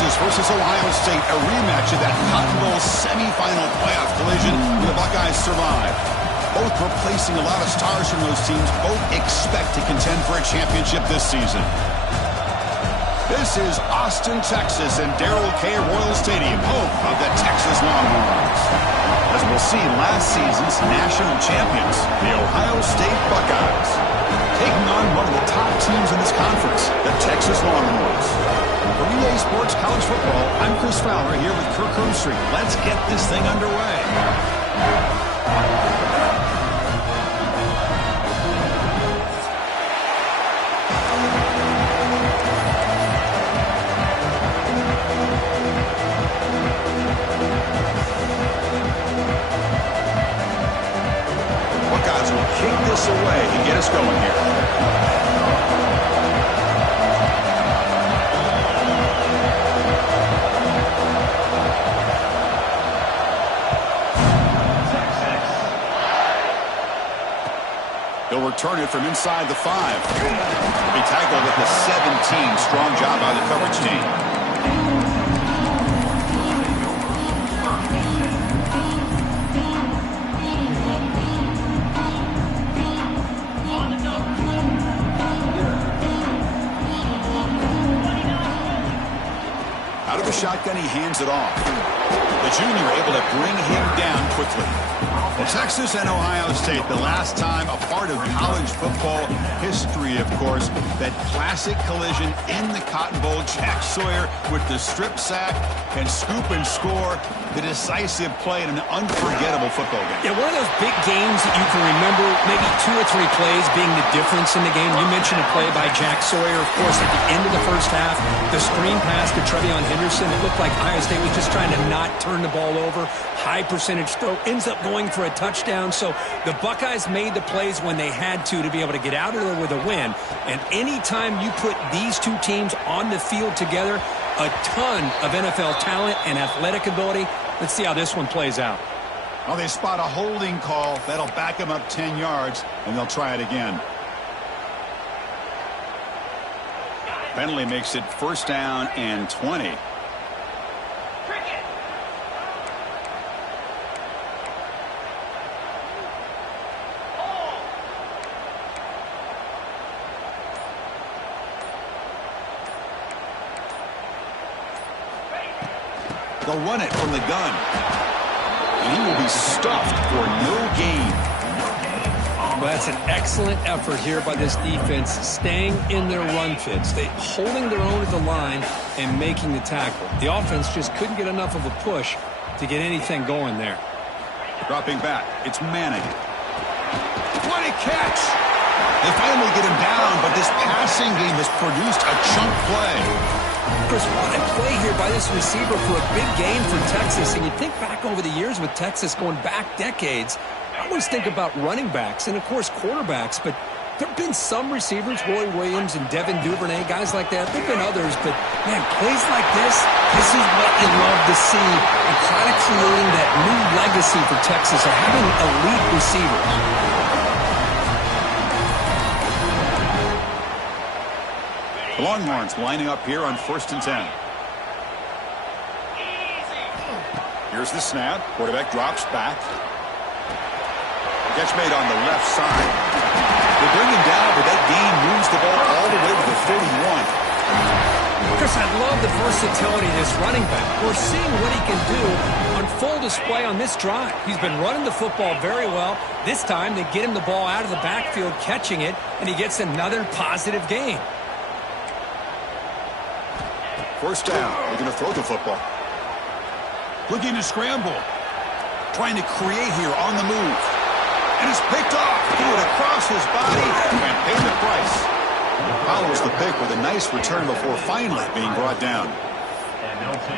Texas versus Ohio State, a rematch of that Cotton Bowl semifinal playoff collision where the Buckeyes survived. Both replacing a lot of stars from those teams. Both expect to contend for a championship this season. This is Austin, Texas, and Darrell K. Royal Stadium, home of the Texas Longhorns. As we'll see, last season's national champions, the Ohio State Buckeyes, taking on one of the top teams in this conference, the Texas Longhorns. For EA Sports College Football, I'm Chris Fowler here with Kirk Herbstreit. Let's get this thing underway. Buckeyes will kick this away to get us going here. He'll return it from inside the 5. He'll be tackled at the 17. Strong job by the coverage team. Out of the shotgun, he hands it off. The junior able to bring him down quickly. Well, Texas and Ohio State, the last time a part of college football history, of course, that classic collision in the Cotton Bowl. Jack Sawyer with the strip sack and scoop and score, the decisive play in an unforgettable football game. Yeah, one of those big games that you can remember, maybe 2 or 3 plays being the difference in the game. You mentioned a play by Jack Sawyer, of course, at the end of the first half. The screen pass to Trevion Henderson. It looked like Ohio State was just trying to not turn the ball over. High percentage throw, ends up going for a touchdown. So the Buckeyes made the plays when they had to be able to get out of there with a win. And anytime you put these two teams on the field together, a ton of NFL talent and athletic ability. Let's see how this one plays out. Well, they spot a holding call. That'll back them up 10 yards, and they'll try it again. Penalty makes it 1st down and 20. They'll run it from the gun. And he will be stuffed for no gain. Well, that's an excellent effort here by this defense, staying in their run fits. They holding their own at the line and making the tackle. The offense just couldn't get enough of a push to get anything going there. Dropping back, it's Manning. What a catch! They finally get him down, but this passing game has produced a chunk play. Chris, what a play here by this receiver for a big game for Texas. And you think back over the years with Texas going back decades, I always think about running backs and, of course, quarterbacks. But there have been some receivers, Roy Williams and Devin Duvernay, guys like that. There have been others. But, man, plays like this is what you love to see. And kind of creating that new legacy for Texas of having elite receivers. The Longhorns lining up here on 1st and 10. Here's the snap. Quarterback drops back. Catch made on the left side. They bring him down, but that gain moves the ball all the way to the 31. Chris, I love the versatility of this running back. We're seeing what he can do on full display on this drive. He's been running the football very well. This time, they get him the ball out of the backfield, catching it, and he gets another positive gain. 1st down. They're going to throw the football. Looking to scramble. Trying to create here on the move. And it's picked off. Threw it across his body and paid the price. Follows the pick with a nice return before finally being brought down.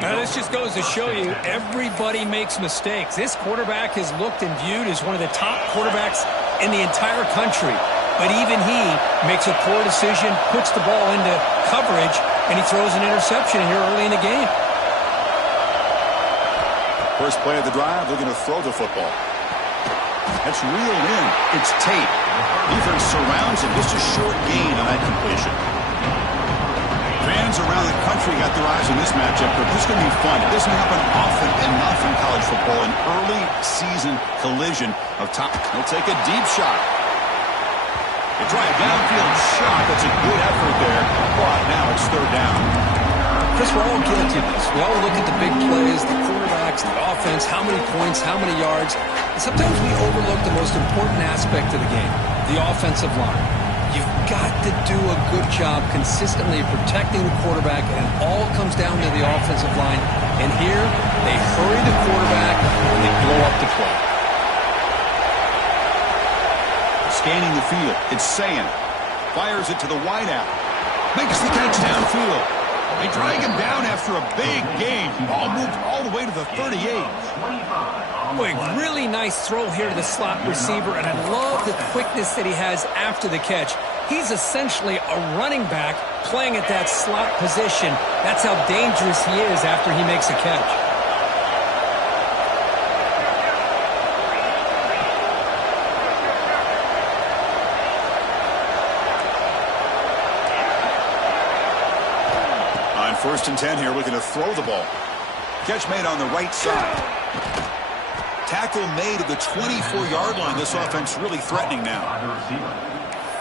Now, this just goes to show you everybody makes mistakes. This quarterback is looked and viewed as one of the top quarterbacks in the entire country. But even he makes a poor decision, puts the ball into coverage, and he throws an interception here early in the game. First play of the drive, they're going to throw the football. That's reeled in. It's Tate. Defense surrounds him. Just a short gain on that completion. Fans around the country got their eyes on this matchup, but this is going to be fun. It doesn't happen often enough in college football. An early season collision of top. He'll take a deep shot. They try a downfield shot. That's a good effort there, but now it's third down. Chris, we're all guilty of this. We all look at the big plays, the quarterbacks, the offense, how many points, how many yards. And sometimes we overlook the most important aspect of the game, the offensive line. You've got to do a good job consistently protecting the quarterback, and it all comes down to the offensive line. And here, they hurry the quarterback, and they blow up the play. Scanning the field, it's Sayan. Fires it to the wideout. Makes the catch downfield. They drag him down after a big gain. Ball moved all the way to the 38. Boy, really nice throw here to the slot receiver, and I love the quickness that he has after the catch. He's essentially a running back playing at that slot position. That's how dangerous he is after he makes a catch. On 1st and 10 here, looking to throw the ball. Catch made on the right side. Tackle made at the 24-yard line. This offense really threatening now.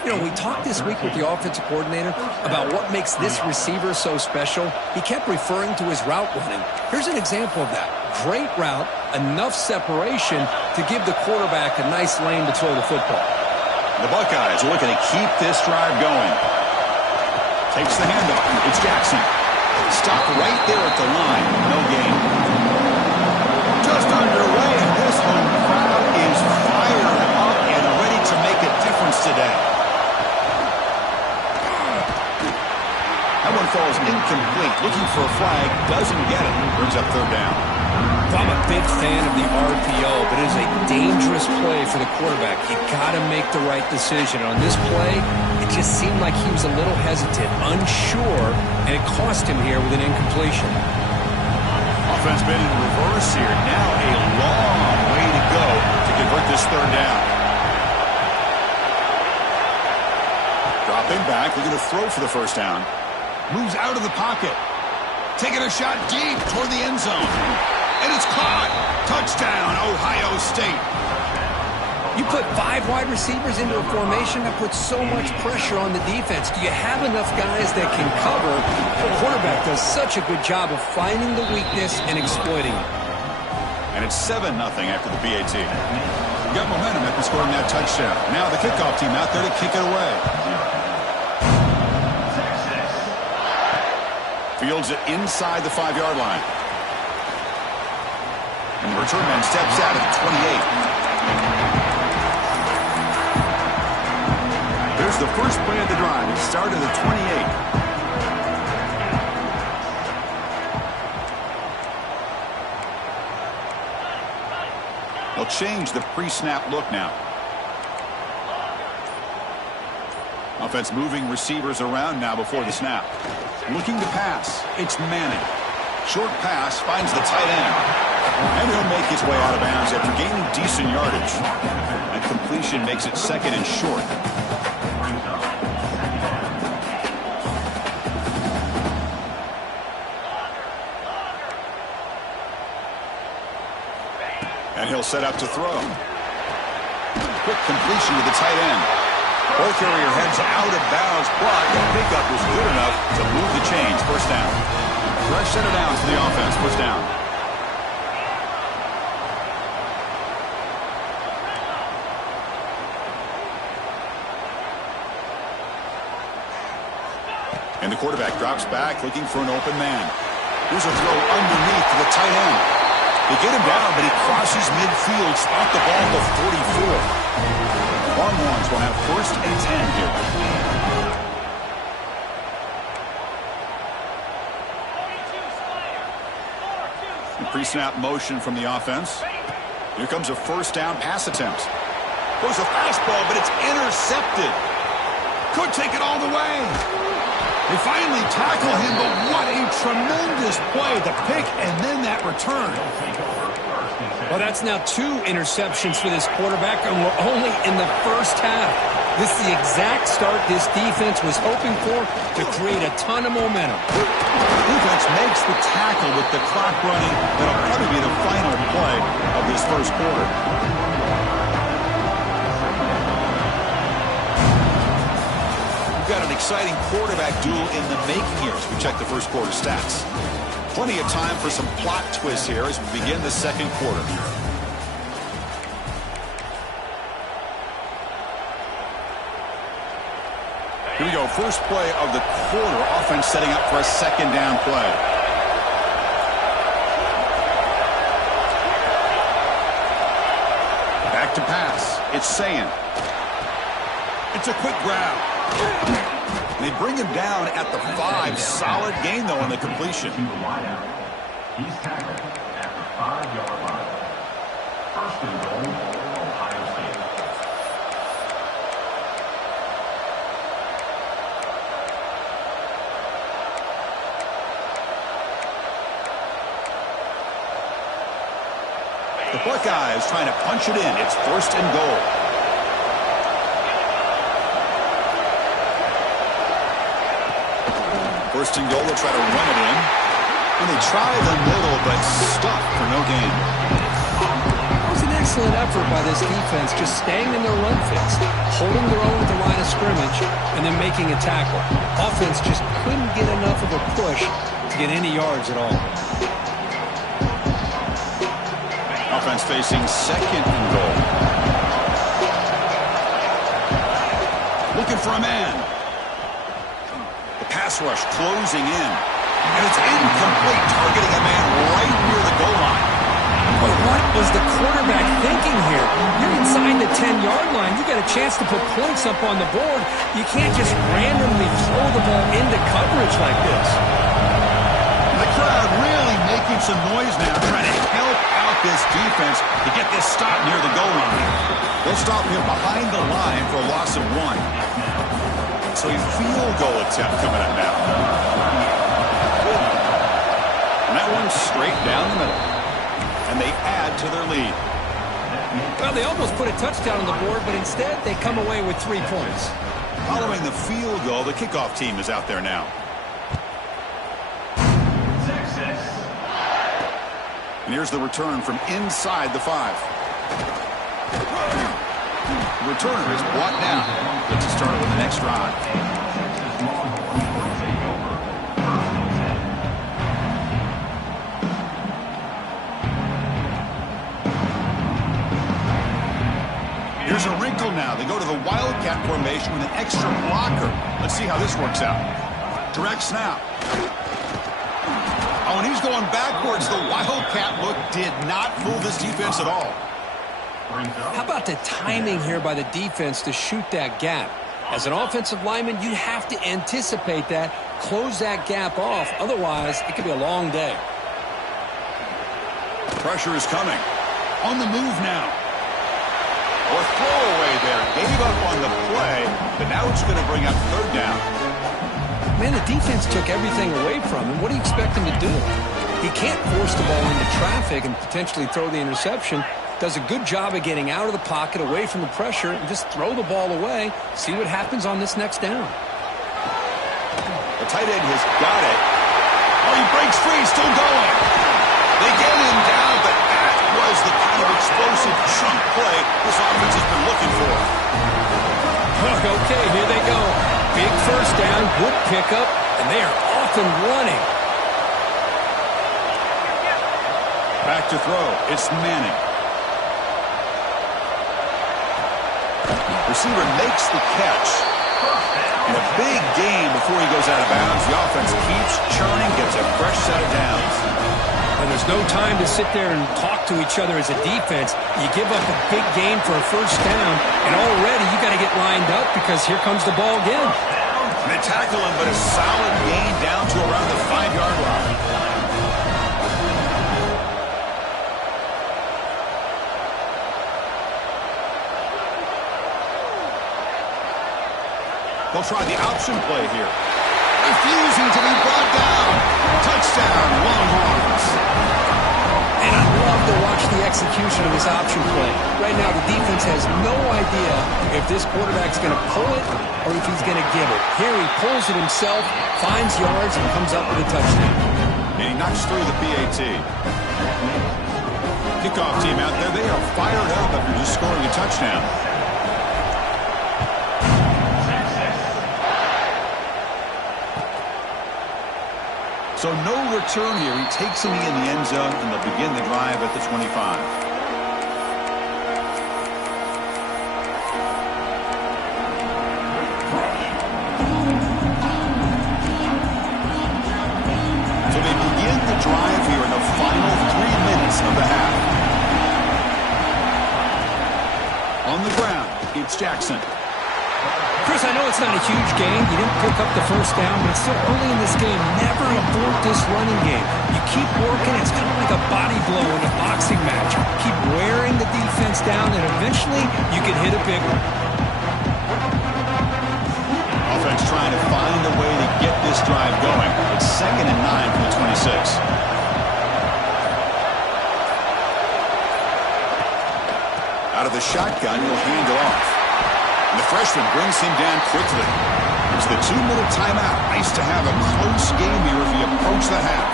You know, we talked this week with the offensive coordinator about what makes this receiver so special. He kept referring to his route running. Here's an example of that. Great route, enough separation to give the quarterback a nice lane to throw the football. The Buckeyes are looking to keep this drive going. Takes the handoff. It's Jackson. Stopped right there at the line. No gain. Just underway, and this home crowd is fired up and ready to make a difference today. That one falls incomplete. Looking for a flag. Doesn't get it. Brings up third down. I'm a big fan of the RPO, but it is a dangerous play for the quarterback. You got to make the right decision. On this play, it just seemed like he was a little hesitant, unsure, and it cost him here with an incompletion. Offense been in reverse here. Now a long way to go to convert this third down. Dropping back, looking to throw for the first down. Moves out of the pocket. Taking a shot deep toward the end zone. And it's caught. Touchdown, Ohio State. You put 5 wide receivers into a formation that puts so much pressure on the defense. Do you have enough guys that can cover? The quarterback does such a good job of finding the weakness and exploiting it. And it's 7-0 after the PAT. Got momentum after scoring that touchdown. Now the kickoff team out there to kick it away. Fields it inside the 5-yard line. And the return man steps out at the 28. Here's the first play of the drive. It started at the 28. They'll change the pre-snap look now. Offense moving receivers around now before the snap. Looking to pass. It's Manning. Short pass finds the tight end. And he'll make his way out of bounds after gaining decent yardage. And completion makes it 2nd and short. And he'll set up to throw. Quick completion to the tight end. Ball carrier heads out of bounds, but the pickup was good enough to move the chains. First down. Fresh set of downs for the offense. First down. And the quarterback drops back, looking for an open man. Here's a throw underneath to the tight end. They get him down, but he crosses midfield, spot the ball to 44. Longhorns will have 1st and 10 here. The pre-snap motion from the offense. Here comes a first down pass attempt. Goes a fastball, but it's intercepted. Could take it all the way. They finally tackle him, but what a tremendous play. The pick and then that return. Well, that's now 2 interceptions for this quarterback, and we're only in the first half. This is the exact start this defense was hoping for to create a ton of momentum. Defense makes the tackle with the clock running. That'll probably be the final play of this first quarter. We've got an exciting quarterback duel in the making here as we check the first quarter stats. Plenty of time for some plot twists here as we begin the second quarter. Here we go, first play of the quarter. Offense setting up for a second down play. Back to pass. It's Sayin. It's a quick grab. They bring him down at the 5. Solid gain, though, on the completion. He's tackled at the 5-yard line. First and goal, Ohio State. The Buckeyes trying to punch it in. It's first and goal. First and goal, they'll try to run it in. And they try the middle, but stuck for no gain. It was an excellent effort by this defense, just staying in their run fits, holding their own at the line of scrimmage, and then making a tackle. Offense just couldn't get enough of a push to get any yards at all. Offense facing second and goal. Looking for a man. The pass rush closing in. And it's incomplete, targeting a man right near the goal line. But what was the quarterback thinking here? You're inside the 10-yard line. You got a chance to put points up on the board. You can't just randomly throw the ball into coverage like this. The crowd really making some noise now, trying to help out this defense to get this stop near the goal line. They'll stop him behind the line for a loss of 1. So a field goal attempt coming up now. And that one's straight down the middle. And they add to their lead. Well, they almost put a touchdown on the board, but instead they come away with 3 points. Following the field goal, the kickoff team is out there now. And here's the return from inside the 5. The returner is brought down. Gets us started with the next drive. Here's a wrinkle now. They go to the Wildcat formation with an extra blocker. Let's see how this works out. Direct snap. Oh, and he's going backwards. The Wildcat look did not fool this defense at all. How about the timing here by the defense to shoot that gap? As an offensive lineman, you have to anticipate that, close that gap off. Otherwise, it could be a long day. Pressure is coming. On the move now. Or throwaway there. Gave up on the play, but now it's going to bring up third down. Man, the defense took everything away from him. What do you expect him to do? He can't force the ball into traffic and potentially throw the interception. Does a good job of getting out of the pocket, away from the pressure, and just throw the ball away. See what happens on this next down. The tight end has got it. Oh, he breaks free, still going. They get him down, but that was the kind of explosive chunk play this offense has been looking for. Okay, here they go. Big first down, good pickup, and they are off and running. Back to throw. It's Manning. Receiver makes the catch. And a big gain before he goes out of bounds. The offense keeps churning, gets a fresh set of downs. And there's no time to sit there and talk to each other as a defense. You give up a big gain for a first down, and already you got to get lined up because here comes the ball again. And they tackle him, but a solid gain down to around the 5-yard line. They'll try the option play here. Refusing to be brought down. Touchdown, Longhorns. And I love to watch the execution of this option play. Right now, the defense has no idea if this quarterback's going to pull it or if he's going to give it. Here he pulls it himself, finds yards, and comes up with a touchdown. And he knocks through the PAT. Kickoff team out there, they are fired up after just scoring a touchdown. So no return here. He takes a knee in the end zone, and they'll begin the drive at the 25. So they begin the drive here in the final 3 minutes of the half. On the ground, it's Jackson. Chris, I know it's not a huge game. You didn't pick up the first down, but it's still early in this game. Never abort this running game. You keep working. It's kind of like a body blow in a boxing match. Keep wearing the defense down, and eventually you can hit a big one. Offense trying to find a way to get this drive going. It's 2nd and 9 from the 26. Out of the shotgun, he'll hand it off. And the freshman brings him down quickly. It's the 2-minute timeout. Nice to have a close game here as we approach the half.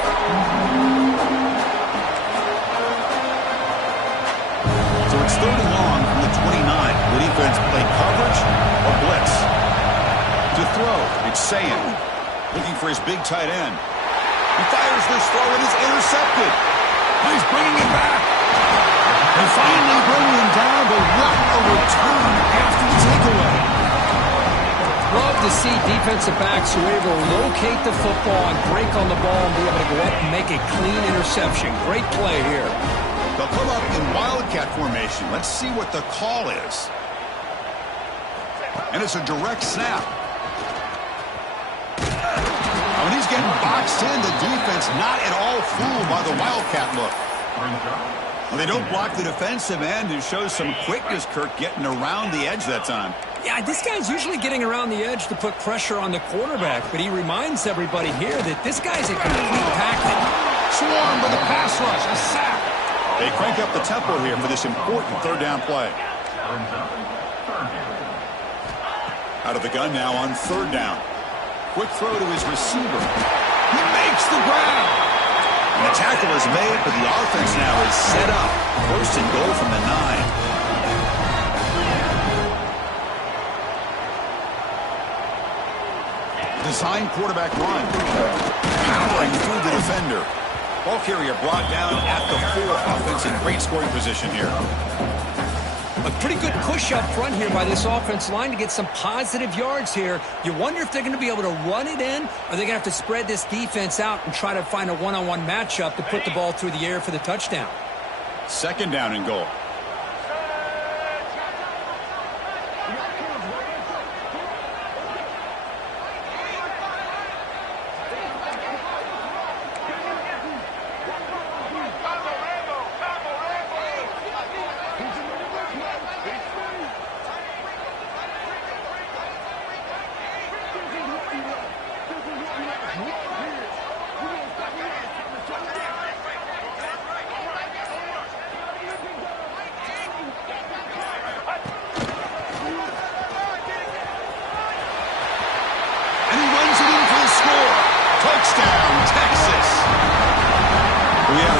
So it's 3rd and long from the 29. The defense play coverage or blitz. To throw, it's Sayan. Looking for his big tight end. He fires this throw and is intercepted. He's bringing it back. They finally bring him down, but what a return after the takeaway. Love to see defensive backs who are able to locate the football and break on the ball and be able to go up and make a clean interception. Great play here. They'll come up in wildcat formation. Let's see what the call is. And it's a direct snap. Now, when he's getting boxed in, the defense not at all fooled by the wildcat look. Well, they don't block the defensive end and shows some quickness, Kirk, getting around the edge that time. Yeah, this guy's usually getting around the edge to put pressure on the quarterback, but he reminds everybody here that this guy's a complete package. Swarmed by the pass rush, a sack. They crank up the tempo here for this important 3rd down play. Out of the gun now on 3rd down. Quick throw to his receiver. He makes the grab. And the tackle is made, but the offense now is set up. 1st and goal from the 9. Design quarterback run. Powering through the defender. Ball carrier brought down at the 4. Offense in great scoring position here. A pretty good push up front here by this offense line to get some positive yards here. You wonder if they're going to be able to run it in, or they're going to have to spread this defense out and try to find a one-on-one matchup to put the ball through the air for the touchdown. 2nd down and goal.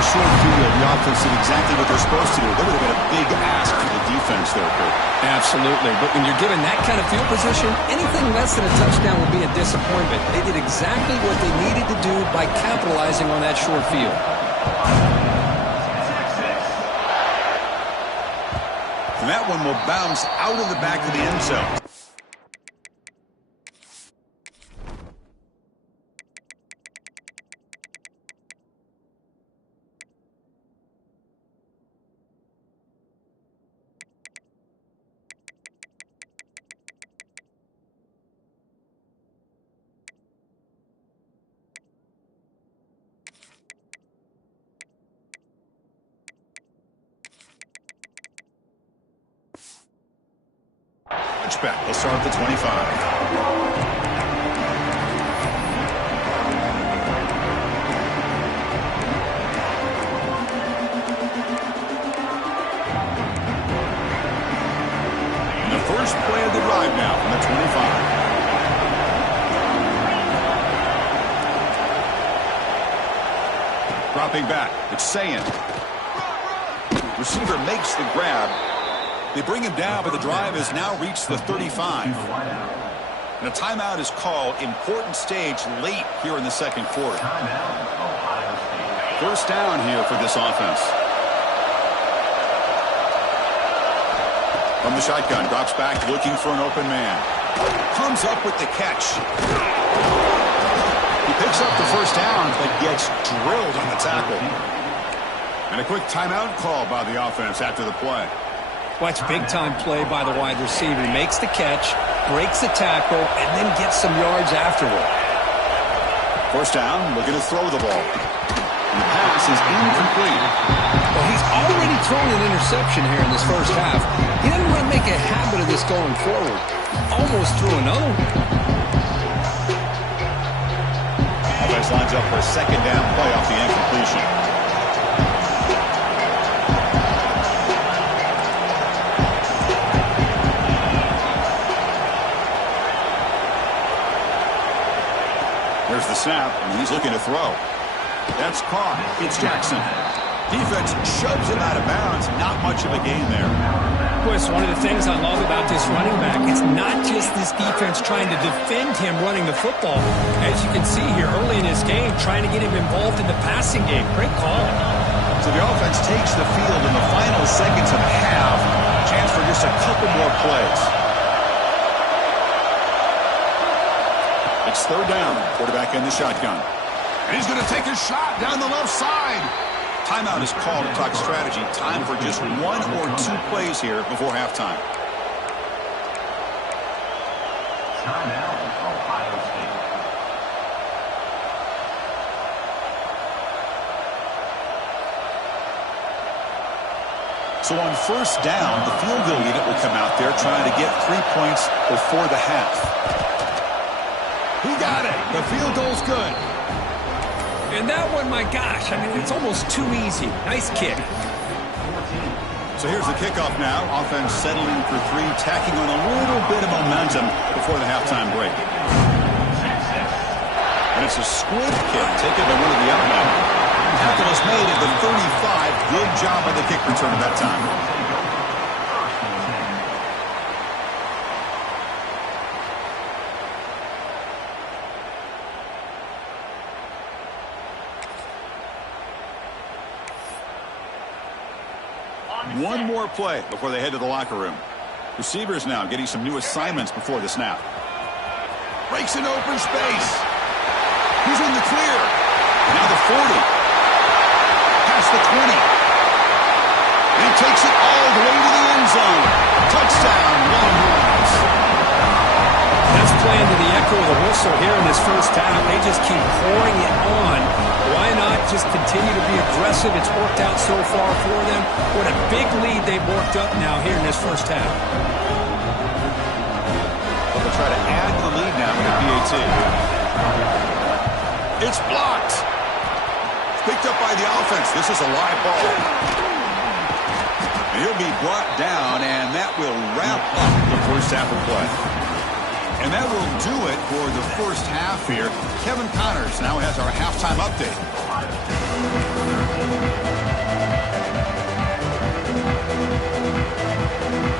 Short field, the offense did exactly what they're supposed to do. That would have been a big ask for the defense there, Kurt. Absolutely. But when you're given that kind of field position, anything less than a touchdown would be a disappointment. They did exactly what they needed to do by capitalizing on that short field. And that one will bounce out of the back of the end zone. Back. They'll start at the 25. first play of the drive now from the 25. Dropping back, it's Sayin. Receiver makes the grab. They bring him down, but the drive has now reached the 35. And a timeout is called. Important stage late here in the second quarter. First down here for this offense. From the shotgun, drops back looking for an open man. Comes up with the catch. He picks up the first down, but gets drilled on the tackle. And a quick timeout call by the offense after the play. Watch big-time play by the wide receiver. He makes the catch, breaks the tackle, and then gets some yards afterward. First down, looking to throw the ball. And the pass is incomplete. Well, he's already thrown an interception here in this first half. He doesn't want to make a habit of this going forward. Almost threw another one. Offense lines up for a second down play off the incompletion. There's the snap, and he's looking to throw. That's caught. It's Jackson. Defense shoves him out of bounds. Not much of a gain there. Boy, it's one of the things I love about this running back. It's not just this defense trying to defend him running the football. As you can see here early in his game, trying to get him involved in the passing game. Great call. So the offense takes the field in the final seconds of the half. Chance for just a couple more plays. It's third down. Quarterback in the shotgun. And he's going to take a shot down the left side. Timeout is called to talk strategy. Time for just one or two plays here before halftime. Timeout, Ohio State. So on first down, the field goal unit will come out there trying to get 3 points before the half. He got it. The field goal's good. And that one, my gosh, I mean, it's almost too easy. Nice kick. So here's the kickoff now. Offense settling for three, tacking on a little bit of momentum before the halftime break. And it's a squib kick taken by one of the outmen. Tackle is made at the 35. Good job by the kick return at that time. One more play before they head to the locker room. Receivers now getting some new assignments before the snap. Breaks in open space. He's in the clear. Now the 40. Past the 20. And he takes it all the way to the end zone. Touchdown, Longhorns. That's playing to the echo of the whistle here in this first half. They just keep pouring it on. Why not just continue to be aggressive? It's worked out so far for them. What a big lead they've worked up now here in this first half. They'll try to add to the lead now with the PAT. It's blocked. It's picked up by the offense. This is a live ball. And he'll be brought down, and that will wrap up the first half of play. And that will do it for the first half here. Kevin Connors now has our halftime update.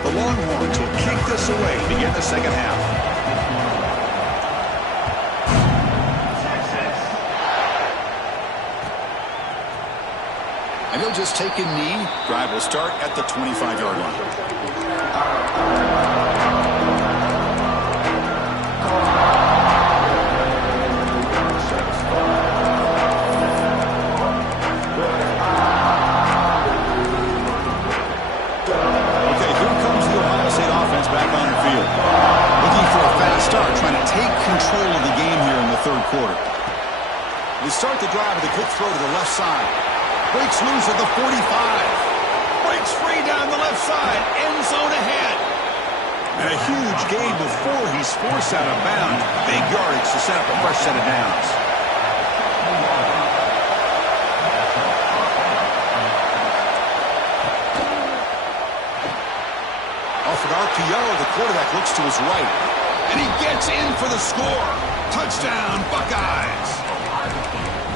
The Longhorns will kick this away to begin the second half. And he'll just take a knee. Drive will start at the 25-yard line. Back on the field. Looking for a fast start, trying to take control of the game here in the third quarter. They start the drive with a quick throw to the left side. Breaks loose at the 45. Breaks free down the left side. End zone ahead. And a huge gain before he's forced out of bounds. Big yardage to set up a fresh set of downs. A off an RPO. The quarterback looks to his right. And he gets in for the score. Touchdown, Buckeyes.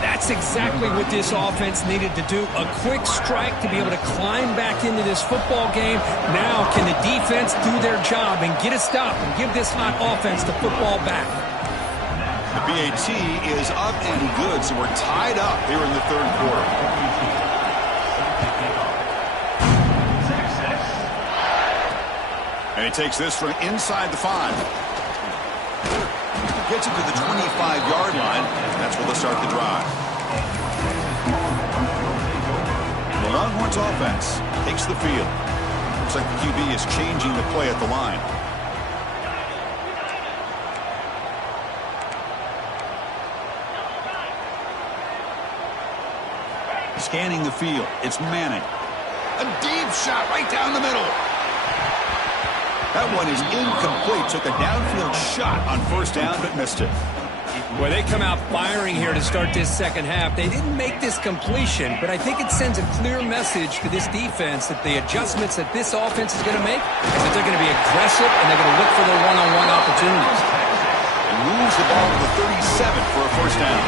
That's exactly what this offense needed to do. A quick strike to be able to climb back into this football game. Now can the defense do their job and get a stop and give this hot offense the football back? The BAT is up and good, so we're tied up here in the third quarter. And he takes this from inside the 5. Gets it to the 25-yard line. That's where they'll start the drive. The Longhorns offense takes the field. Looks like the QB is changing the play at the line. Scanning the field. It's Manning. A deep shot right down the middle. That one is incomplete. Took a downfield shot on first down, but missed it. Well, they come out firing here to start this second half. They didn't make this completion, but I think it sends a clear message to this defense that the adjustments that this offense is going to make is that they're going to be aggressive and they're going to look for their one-on-one opportunities. And moves the ball to the 37 for a first down.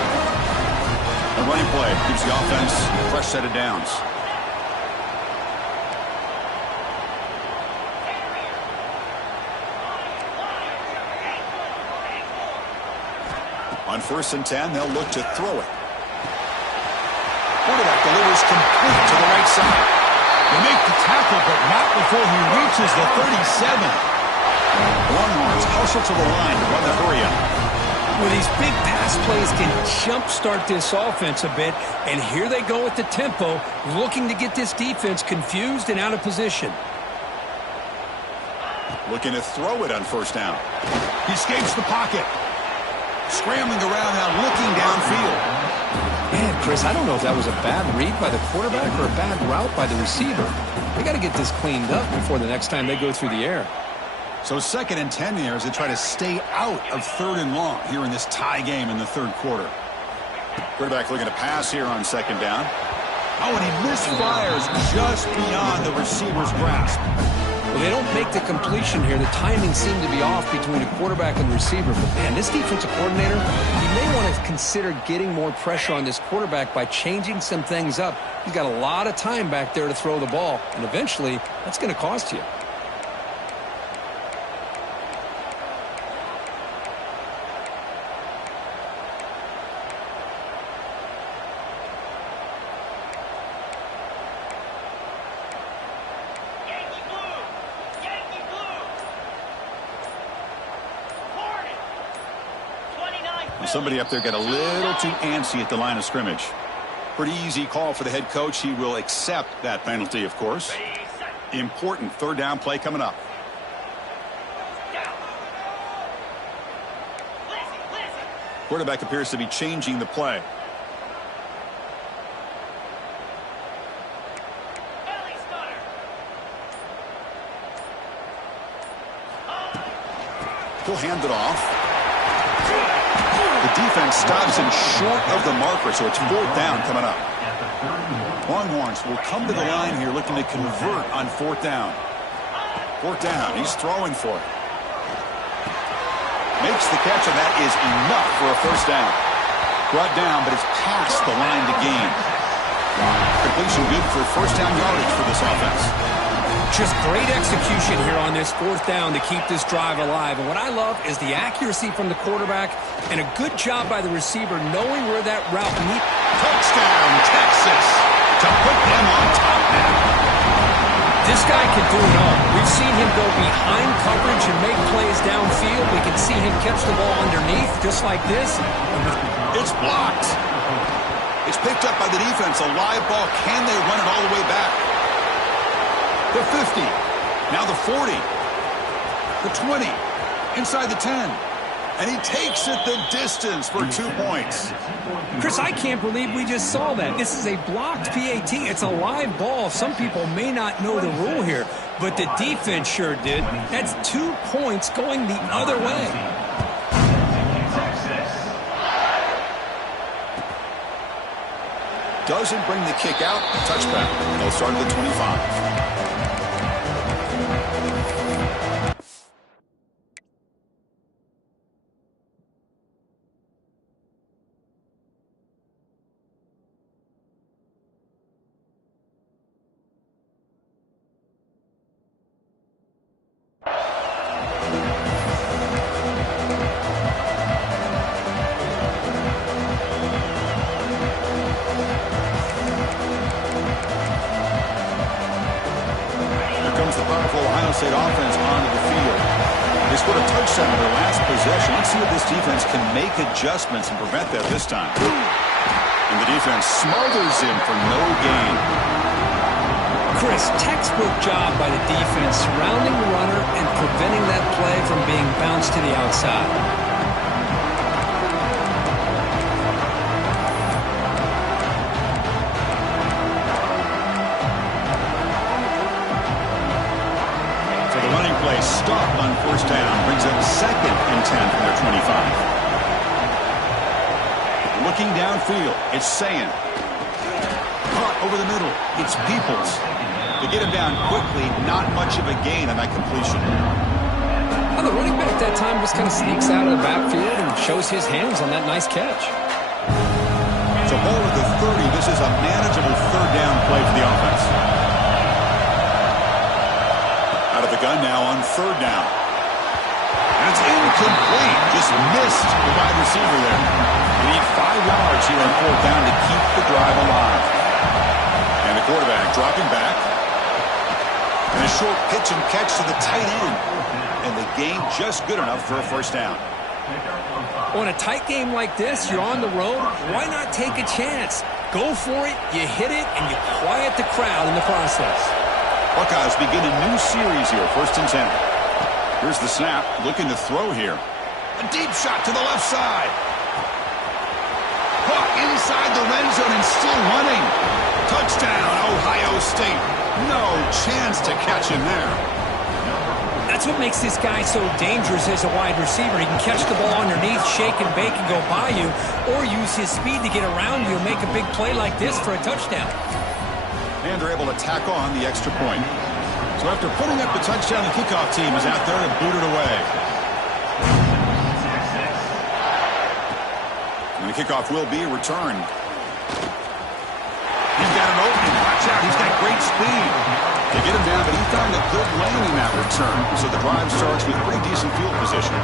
A running play gives the offense a fresh set of downs. On 1st and 10, they'll look to throw it. Quarterback delivers complete to the right side. They make the tackle, but not before he reaches the 37. Longhorns hustle to the line to run the hurry-up. Well, these big pass plays can jumpstart this offense a bit, and here they go with the tempo, looking to get this defense confused and out of position. Looking to throw it on first down. He escapes the pocket. Scrambling around now, looking downfield. Man, Chris, I don't know if that was a bad read by the quarterback or a bad route by the receiver. They got to get this cleaned up before the next time they go through the air. So 2nd and 10 here as they try to stay out of 3rd and long here in this tie game in the third quarter. Quarterback looking to pass here on 2nd down. Oh, and he misfires just beyond the receiver's grasp. Well, they don't make the completion here. The timing seemed to be off between a quarterback and receiver. But, man, this defensive coordinator, he may want to consider getting more pressure on this quarterback by changing some things up. He's got a lot of time back there to throw the ball, and eventually that's going to cost you. Somebody up there got a little too antsy at the line of scrimmage. Pretty easy call for the head coach. He will accept that penalty, of course. Important 3rd down play coming up. Quarterback appears to be changing the play. He'll hand it off. The defense stops him short of the marker, so it's 4th down coming up. Longhorns will come to the line here looking to convert on 4th down. 4th down, he's throwing for it. Makes the catch, and that is enough for a first down. Brought down, but it's past the line to gain. Completion good for first down yardage for this offense. Just great execution here on this 4th down to keep this drive alive. And what I love is the accuracy from the quarterback and a good job by the receiver knowing where that route meets. Touchdown, Texas, to put them on top now. This guy can do it all. We've seen him go behind coverage and make plays downfield. We can see him catch the ball underneath just like this. It's blocked. It's picked up by the defense. A live ball. Can they run it all the way back? The 50, now the 40, the 20, inside the 10, and he takes it the distance for 2 points. Chris, I can't believe we just saw that. This is a blocked PAT. It's a live ball. Some people may not know the rule here, but the defense sure did. That's 2 points going the other way. Doesn't bring the kick out. Touchback. They'll start at the 25. the powerful Ohio State offense onto the field. They scored a touchdown in their last possession. Let's see if this defense can make adjustments and prevent that this time. And the defense smothers him for no gain. Chris, textbook job by the defense surrounding the runner and preventing that play from being bounced to the outside. So the running play stopped on first down, brings up 2nd and 10 from their 25. Looking downfield, it's Sayin. Caught over the middle, it's Peoples. To get him down quickly, not much of a gain on that completion. Well, the running back that time just kind of sneaks out of the backfield and shows his hands on that nice catch. So ball at the 30. This is a manageable third down play for the offense. Out of the gun now on third down. And it's incomplete. Just missed the wide receiver there. They need 5 yards here on fourth down to keep the drive alive. And the quarterback dropping back. And a short pitch and catch to the tight end. And the gain just good enough for a first down. On a tight game like this, you're on the road. Why not take a chance? Go for it, you hit it, and you quiet the crowd in the process. Buckeyes begin a new series here, 1st and 10. Here's the snap, looking to throw here. A deep shot to the left side. Caught inside the red zone and still running. Touchdown, Ohio State. No chance to catch him there. That's what makes this guy so dangerous as a wide receiver. He can catch the ball underneath, shake and bake and go by you, or use his speed to get around you and make a big play like this for a touchdown. And they're able to tack on the extra point. So after putting up the touchdown, the kickoff team is out there to boot it away. And the kickoff will be returned. He's got an opening. Watch out. He's got great speed. They get him down, but he found a good lane in that return. So the drive starts with pretty decent field position.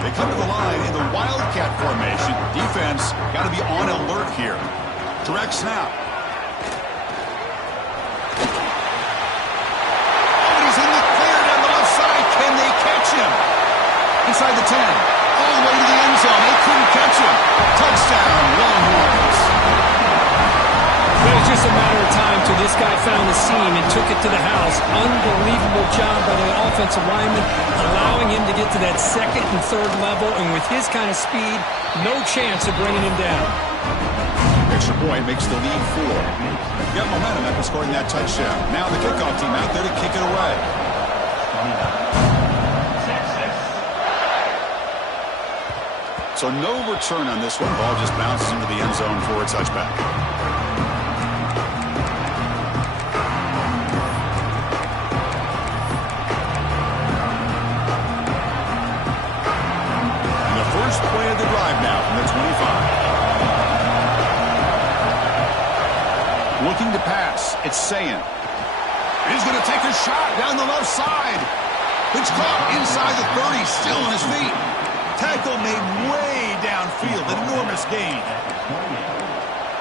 They come to the line in the Wildcat formation. Defense got to be on alert here. Direct snap. Oh, he's in the clear down the left side. Can they catch him? Inside the 10. All the way to the end zone. They couldn't catch him. Touchdown, Longhorns. It was just a matter of time till this guy found the seam and took it to the house. Unbelievable job by the offensive lineman, allowing him to get to that 2nd and 3rd level, and with his kind of speed, no chance of bringing him down. Extra point makes the lead 4. Got momentum after scoring that touchdown. Now the kickoff team out there to kick it away. So no return on this one. Ball just bounces into the end zone for a touchback. First play of the drive now from the 25. Looking to pass. It's Sayin. He's going to take a shot down the left side. It's caught inside the 30, still on his feet. Tackle made way downfield. Enormous gain.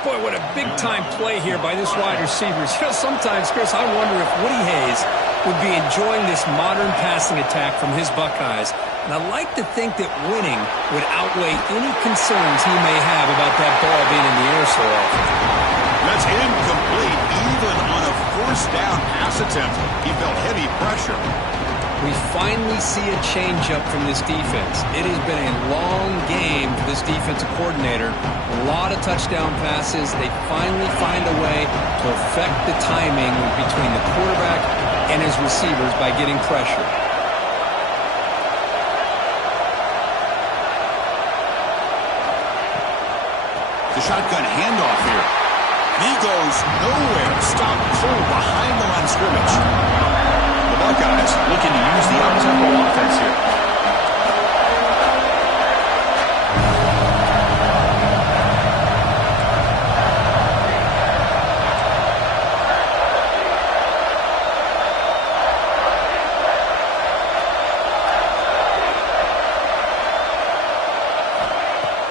Boy, what a big-time play here by this wide receiver. You know, sometimes, Chris, I wonder if Woody Hayes would be enjoying this modern passing attack from his Buckeyes. And I like to think that winning would outweigh any concerns he may have about that ball being in the air so often. That's incomplete. Even on a first down pass attempt, he felt heavy pressure. We finally see a change-up from this defense. It has been a long game for this defensive coordinator. A lot of touchdown passes. They finally find a way to affect the timing between the quarterback and his receivers by getting pressure. The shotgun handoff here. He goes nowhere. Stop cold behind the line of scrimmage. The Buckeyes looking to use the up-tempo offense here.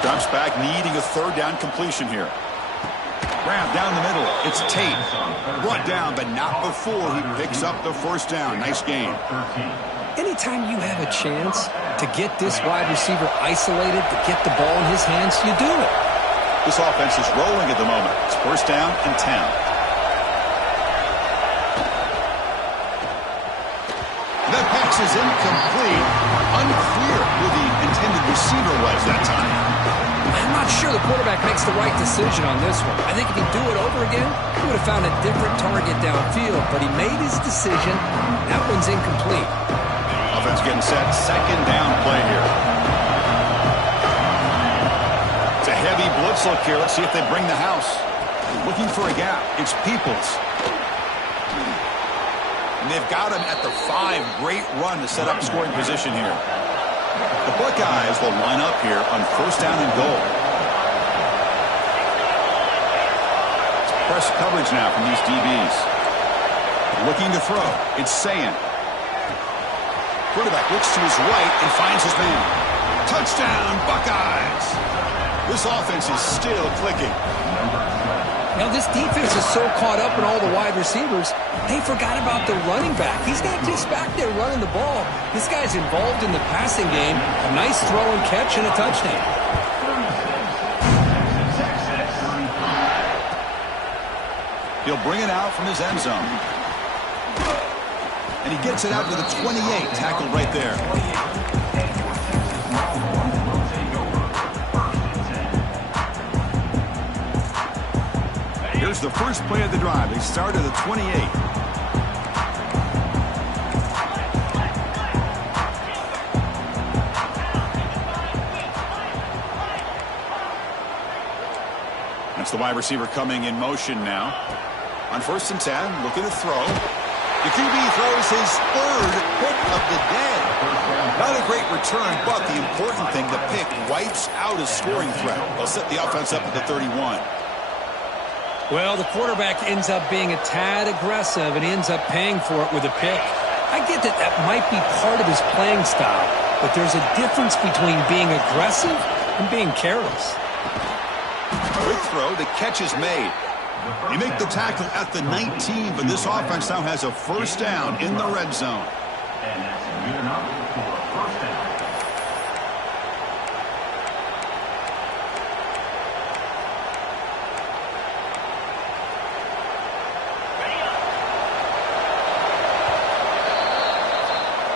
Drops back, needing a third down completion here. Grab down the middle. It's Tate. Brought down, but not before he picks up the first down. Nice game. Anytime you have a chance to get this wide receiver isolated, to get the ball in his hands, you do it. This offense is rolling at the moment. It's first down and 10. That pass is incomplete. Unclear who the intended receiver was that time. I'm not sure the quarterback makes the right decision on this one. I think if he'd do it over again, he would have found a different target downfield, but he made his decision. That one's incomplete. Offense getting set. Second down play here. It's a heavy blitz look here. Let's see if they bring the house. Looking for a gap. It's Peoples. And they've got him at the 5. Great run to set up scoring position here. The Buckeyes will line up here on first down and goal. It's press coverage now from these DBs. Looking to throw. It's Sayin. Quarterback looks to his right and finds his man. Touchdown, Buckeyes! This offense is still clicking. Now, this defense is so caught up in all the wide receivers, they forgot about the running back. He's not just back there running the ball. This guy's involved in the passing game. A nice throw and catch and a touchdown. He'll bring it out from his end zone. And he gets it out to the 28, tackled right there. Here's the first play of the drive. They start at the 28. That's the wide receiver coming in motion now. On first and 10, looking to throw. The QB throws his third pick of the day. Not a great return, but the important thing, the pick wipes out a scoring threat. They'll set the offense up at the 31. Well, the quarterback ends up being a tad aggressive, and he ends up paying for it with a pick. I get that that might be part of his playing style, but there's a difference between being aggressive and being careless. Quick throw, the catch is made. They make the tackle at the 19, but this offense now has a first down in the red zone. And that's good enough for a first down.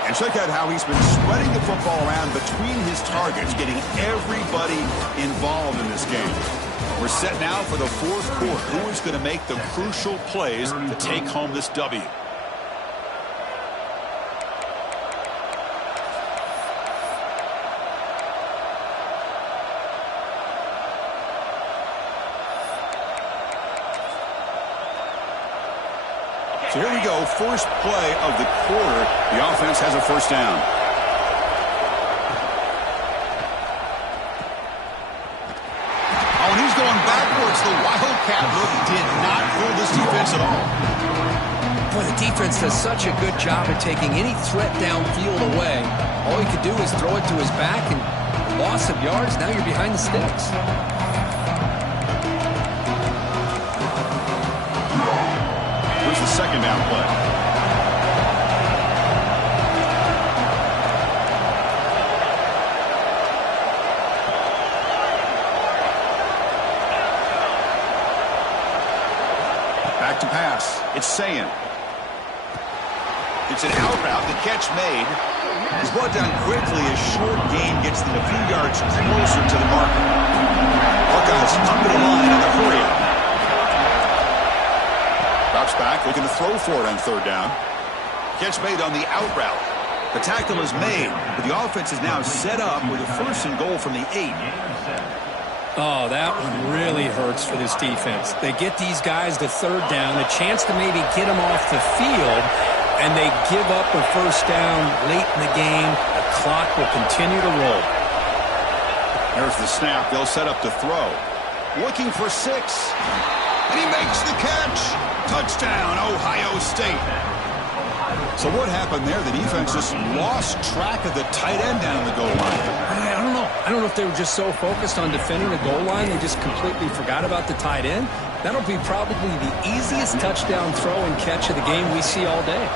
And check out how he's been spreading the football around between his targets, getting everybody involved in this game. We're set now for the fourth quarter. Who is going to make the crucial plays to take home this W? So here we go, first play of the quarter. The offense has a first down. Oh, and he's going backwards. The Wildcat look did not fool this defense at all. Boy, the defense does such a good job at taking any threat downfield away. All he could do is throw it to his back, and loss of yards, now you're behind the sticks. Here's the second down play. Back to pass. It's Sayin. It's an out route. The catch made. He's brought down quickly as short gain gets them a few yards closer to the marker. Buckeyes up to the line on the hurry-up. Drops back, looking to throw for it on third down. Catch made on the out route. The tackle is made, but the offense is now set up with a first and goal from the 8. Oh, that one really hurts for this defense. They get these guys to third down, a chance to maybe get them off the field, and they give up a first down late in the game. The clock will continue to roll. There's the snap. They'll set up to throw. Looking for 6. And he makes the catch. Touchdown, Ohio State. So what happened there? The defense just lost track of the tight end down the goal line. I don't know. I don't know if they were just so focused on defending the goal line, they just completely forgot about the tight end. That'll be probably the easiest touchdown throw and catch of the game we see all day.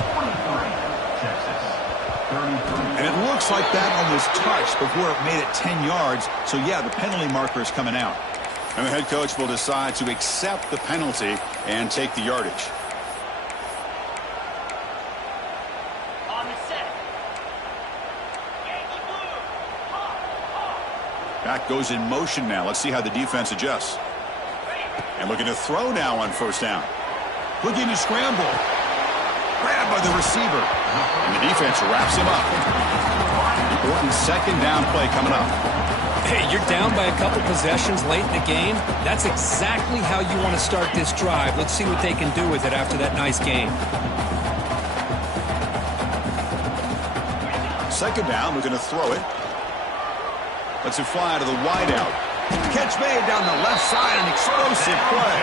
And it looks like that one was touched before it made it 10 yards. So, yeah, the penalty marker is coming out. And the head coach will decide to accept the penalty and take the yardage. Back goes in motion now. Let's see how the defense adjusts. And looking to throw now on first down. Looking to scramble. Grabbed by the receiver. And the defense wraps him up. Important second down play coming up. Hey, you're down by a couple possessions late in the game. That's exactly how you want to start this drive. Let's see what they can do with it after that nice game. Second down, looking to throw it. Lets it fly to the wideout. Catch made down the left side, an explosive play.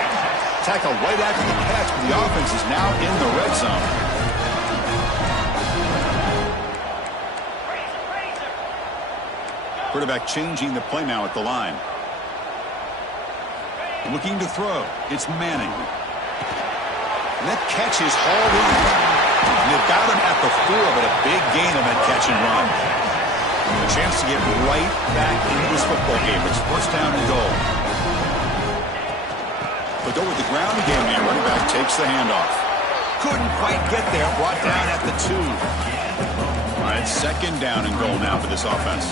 Tackle right after the catch, but the offense is now in the red zone. Quarterback changing the play now at the line. Looking to throw. It's Manning. And that catch is hauled in. And they've got him at the 4, but a big gain on that catch and run. A chance to get right back into this football game. It's first down and goal. But go with the ground game here. Running back takes the handoff. Couldn't quite get there. Brought down at the 2. All right, second down and goal now for this offense.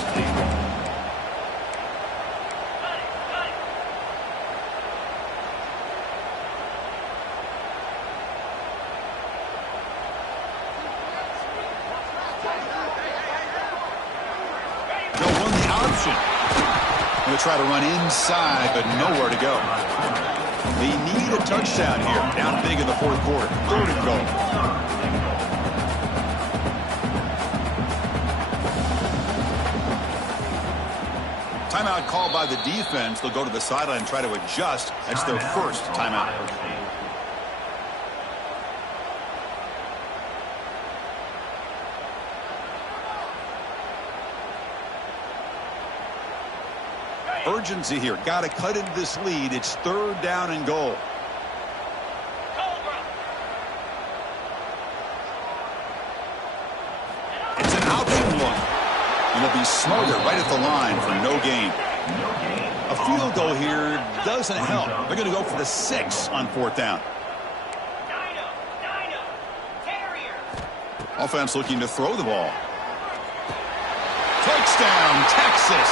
Going to try to run inside, but nowhere to go. They need a touchdown here. Down big in the fourth quarter. Third and goal. Timeout called by the defense. They'll go to the sideline and try to adjust. That's their first timeout. Urgency here. Got to cut into this lead. It's third down and goal. It's an option look. And it'll be Smothered right at the line for no gain. A field goal here doesn't help. They're going to go for the 6 on fourth down. Offense looking to throw the ball. Touchdown, Texas.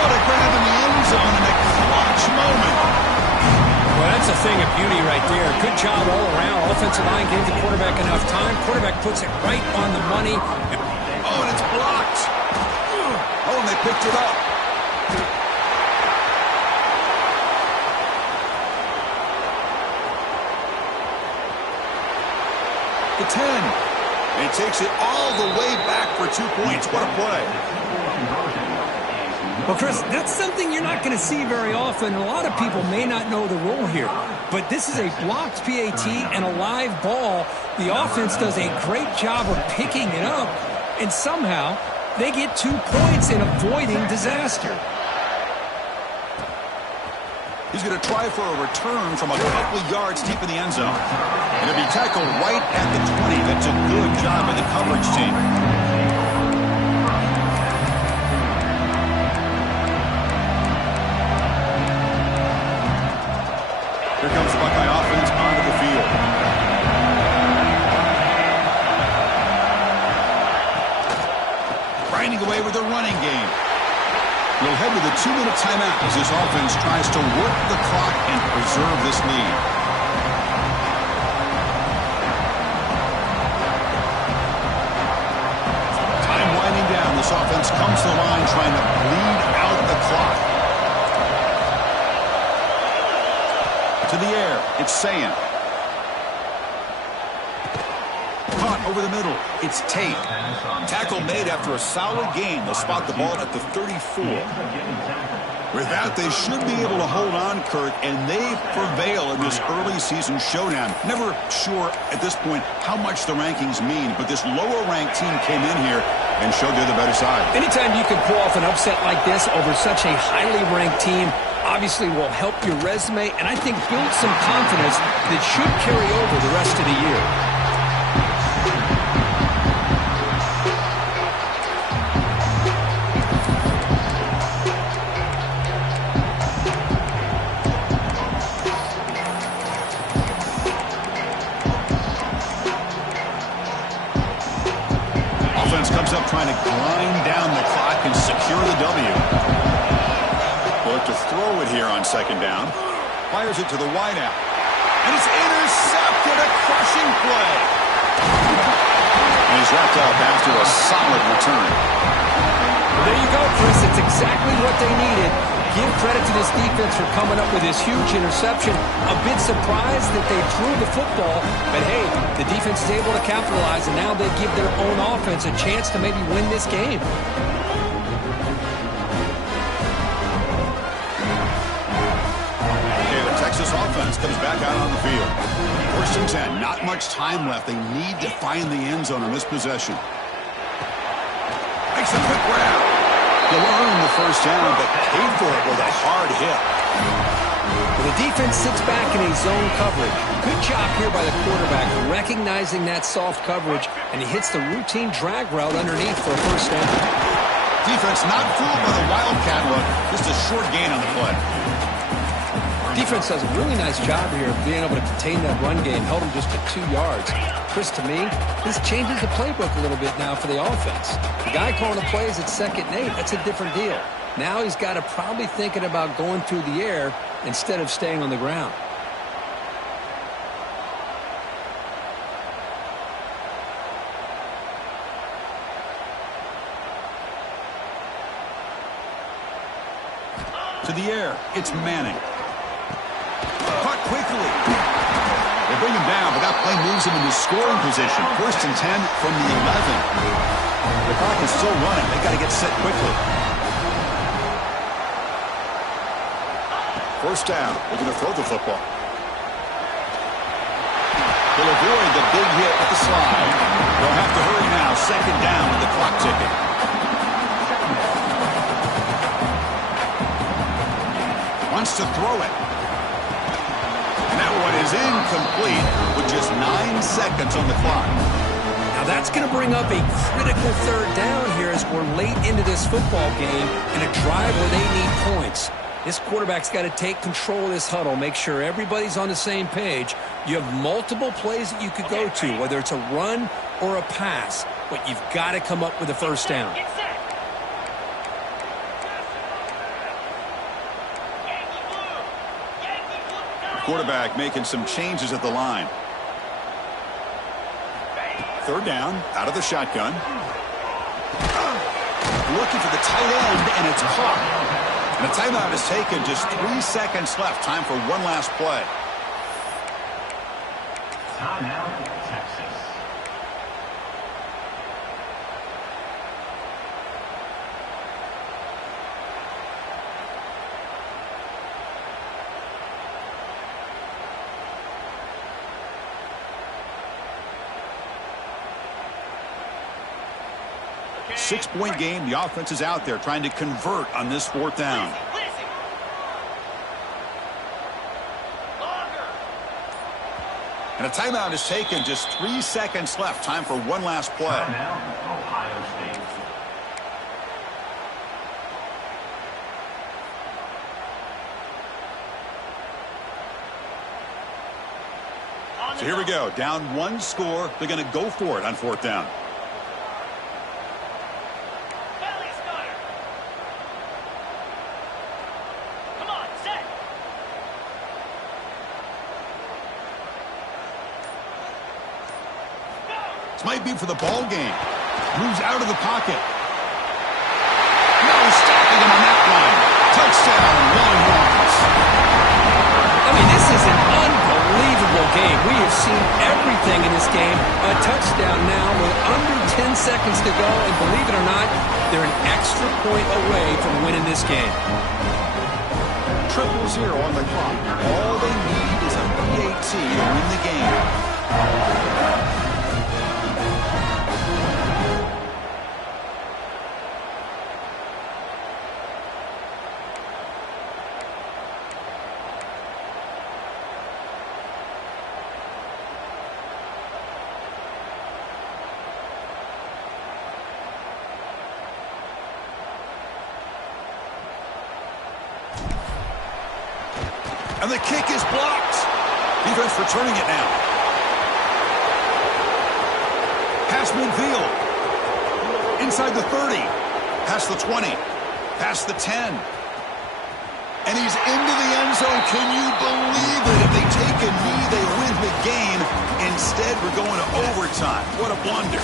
What a grab in the end zone in a clutch moment. Well, that's a thing of beauty right there. Good job all around. Offensive line gave the quarterback enough time. Quarterback puts it right on the money. Oh, and it's blocked. Oh, and they picked it up. The 10. And he takes it all the way back for 2 points. What a play. Well, Chris, that's something you're not going to see very often. A lot of people may not know the rule here. But this is a blocked PAT and a live ball. The offense does a great job of picking it up. And somehow, they get 2 points in avoiding disaster. He's going to try for a return from a couple yards deep in the end zone. And it'll be tackled right at the 20. That's a good job by the coverage team. Here comes the Buckeye offense onto the field. Grinding away with the running game. We'll head to the 2-minute timeout as this offense tries to work the clock and preserve this lead. Time winding down. This offense comes to the line trying to bleed out the clock. To the air. It's Sayin. Caught over the middle. It's Tate. Tackle made after a solid gain. They'll spot the ball at the 34. With that, they should be able to hold on, Kurt, and they prevail in this early season showdown. Never sure at this point how much the rankings mean, but this lower-ranked team came in here and showed they're the better side. Anytime you can pull off an upset like this over such a highly ranked team, obviously will help your resume and I think build some confidence that should carry over the rest of the year. Offense comes up trying to grind down the clock and secure the W. Look to throw it here on second down. Fires it to the wideout. And it's intercepted, a crushing play. And he's wrapped up after a solid return. Well, there you go, Chris. It's exactly what they needed. Give credit to this defense for coming up with this huge interception. A bit surprised that they threw the football, but hey, the defense is able to capitalize, and now they give their own offense a chance to maybe win this game. Okay, the Texas offense comes back out on the field. First and 10, not much time left. They need to find the end zone on this possession. Makes a quick grab. He'll earn the first down, but paid for it with a hard hit. Well, the defense sits back in a zone coverage. Good job here by the quarterback, recognizing that soft coverage, and he hits the routine drag route underneath for a first down. Defense not fooled by the Wildcat look. Just a short gain on the play. Defense does a really nice job here of being able to contain that run game, held him just to 2 yards. Chris, to me, this changes the playbook a little bit now for the offense. The guy calling the plays at 2nd and 8, that's a different deal. Now he's got to probably thinking about going through the air instead of staying on the ground. To the air, it's Manning. Caught quickly. They bring him down, but that play moves him into scoring position. First and 10 from the 11. The clock is still running. They got to get set quickly. First down. They're going to throw the football. They'll avoid the big hit at the slide. They'll have to hurry now. Second down with the clock ticking. Wants to throw it. And that one is incomplete with just 9 seconds on the clock. Now that's going to bring up a critical third down here as we're late into this football game in a drive where they need points. This quarterback's got to take control of this huddle, make sure everybody's on the same page. You have multiple plays that you could go to, whether it's a run or a pass, but you've got to come up with a first down. Quarterback making some changes at the line. Third down, out of the shotgun. Looking for the tight end, and it's caught. And a timeout is taken. Just 3 seconds left. Time for one last play. Timeout, Texas. Six-point game. The offense is out there trying to convert on this fourth down. And a timeout is taken. Just 3 seconds left. Time for one last play. Timeout, Ohio State. So here we go. Down 1 score. They're going to go for it on fourth down. Might be for the ball game. Moves out of the pocket. No stopping him on that one. Touchdown, Longhorns. I mean, this is an unbelievable game. We have seen everything in this game. A touchdown now with under 10 seconds to go. And believe it or not, they're an extra point away from winning this game. 0-0 on the clock. All they need is a PAT to win the game. And the kick is blocked. Defense returning it now. Pass midfield. Inside the 30. Past the 20. Past the 10. And he's into the end zone. Can you believe it? If they take a knee, they win the game. Instead, we're going to overtime. What a blunder.